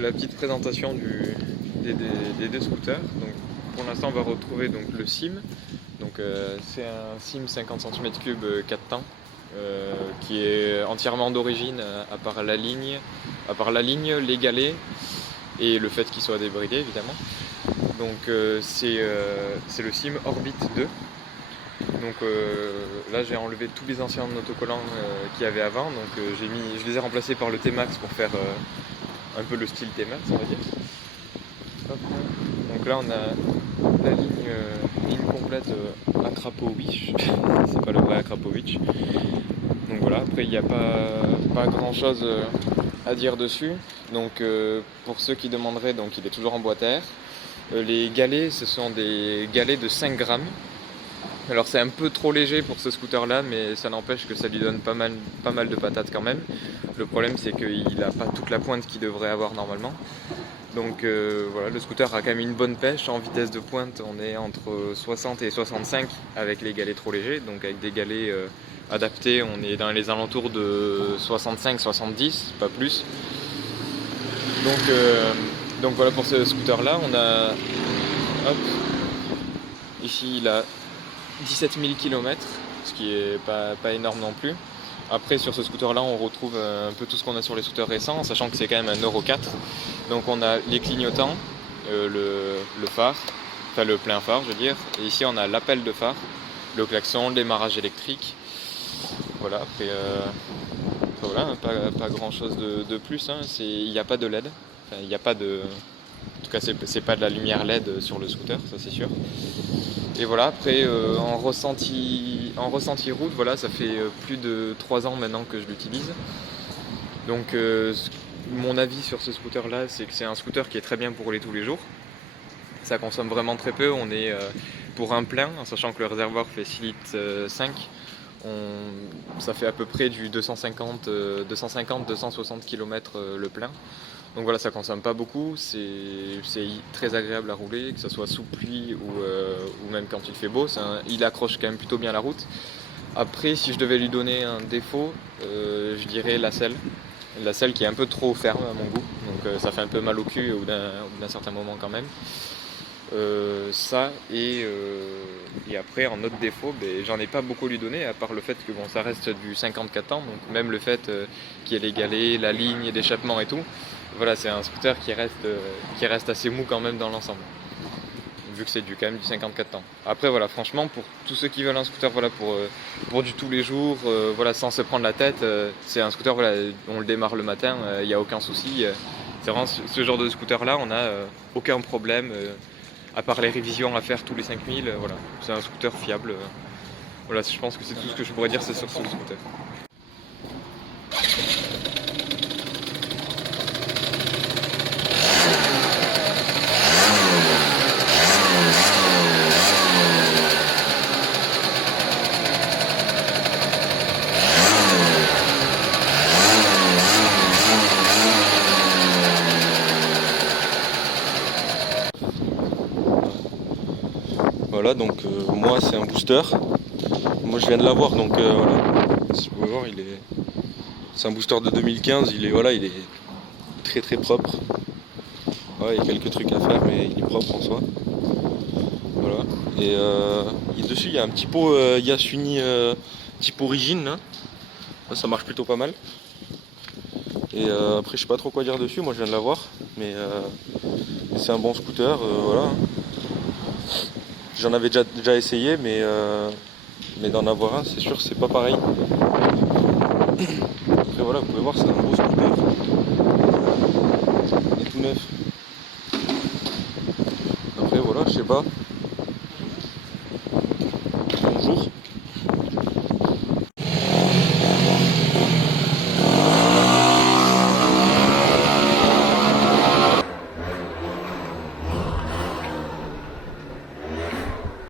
fait la petite présentation des deux scooters. Donc, pour l'instant, on va retrouver donc, le Sim. Donc, c'est un Sim 50 cm3 4 temps qui est entièrement d'origine à part la ligne, les galets et le fait qu'il soit débridé évidemment. Donc, c'est le Sim Orbit 2. Donc là j'ai enlevé tous les anciens autocollants qu'il y avait avant, donc je les ai remplacés par le T-Max pour faire un peu le style T-Max on va dire. Hop. Donc là on a la ligne complète Akrapovic, c'est pas le vrai Akrapovic. Donc voilà, après il n'y a pas grand chose à dire dessus. Donc pour ceux qui demanderaient, donc il est toujours en boîte à air. Les galets, ce sont des galets de 5 grammes. Alors c'est un peu trop léger pour ce scooter là, mais ça n'empêche que ça lui donne pas mal de patates quand même. Le problème c'est qu'il n'a pas toute la pointe qu'il devrait avoir normalement. Donc voilà, le scooter a quand même une bonne pêche. En vitesse de pointe on est entre 60 et 65 avec les galets trop légers. Donc avec des galets adaptés on est dans les alentours de 65-70, pas plus. Donc voilà pour ce scooter là, on a... Hop, ici il a 17 000 km, ce qui est pas énorme non plus. Après sur ce scooter là on retrouve un peu tout ce qu'on a sur les scooters récents, sachant que c'est quand même un Euro 4. Donc on a les clignotants, le phare, enfin le plein phare je veux dire, et ici on a l'appel de phare, le klaxon, le démarrage électrique. Voilà, après voilà, pas grand chose de plus, hein. Il n'y a pas de LED, enfin, il n'y a pas de... En tout cas c'est pas de la lumière LED sur le scooter, ça c'est sûr. Et voilà, après en ressenti route, voilà, ça fait plus de 3 ans maintenant que je l'utilise. Donc mon avis sur ce scooter là, c'est que c'est un scooter qui est très bien pour les tous les jours. Ça consomme vraiment très peu, on est pour un plein, en sachant que le réservoir fait 6 litres 5, ça fait à peu près du 250-260 km le plein. Donc voilà, ça consomme pas beaucoup, c'est très agréable à rouler, que ce soit sous pluie ou même quand il fait beau, il accroche quand même plutôt bien la route. Après, si je devais lui donner un défaut, je dirais la selle. La selle qui est un peu trop ferme à mon goût, donc ça fait un peu mal au cul au bout d'un certain moment quand même. Ça et après en autre défaut, j'en ai pas beaucoup à lui donner, à part le fait que bon, ça reste du 54 ans, donc même le fait qu'il y ait les galets, la ligne d'échappement et tout, voilà, c'est un scooter qui reste assez mou quand même dans l'ensemble, vu que c'est quand même du 54 ans. Après voilà, franchement pour tous ceux qui veulent un scooter voilà, pour du tous les jours, voilà, sans se prendre la tête, c'est un scooter, voilà, on le démarre le matin, il n'y a aucun souci. C'est vraiment ce genre de scooter là, on n'a aucun problème. À part les révisions à faire tous les 5000, voilà. C'est un scooter fiable. Voilà, je pense que c'est tout ce que je pourrais dire sur ce scooter. Voilà, donc moi c'est un booster. Moi je viens de l'avoir, donc voilà. Si vous pouvez voir, c'est un booster de 2015. Il est très très propre. Ouais, il y a quelques trucs à faire, mais il est propre en soi. Voilà. Et dessus il y a un petit pot Yasuni type origine là. Ça marche plutôt pas mal. Et après je sais pas trop quoi dire dessus. Moi je viens de l'avoir, mais c'est un bon scooter. Voilà. J'en avais déjà essayé, mais d'en avoir un, c'est sûr, c'est pas pareil. Après voilà, vous pouvez voir, c'est un beau scooter. Il est tout neuf. Après voilà, je sais pas.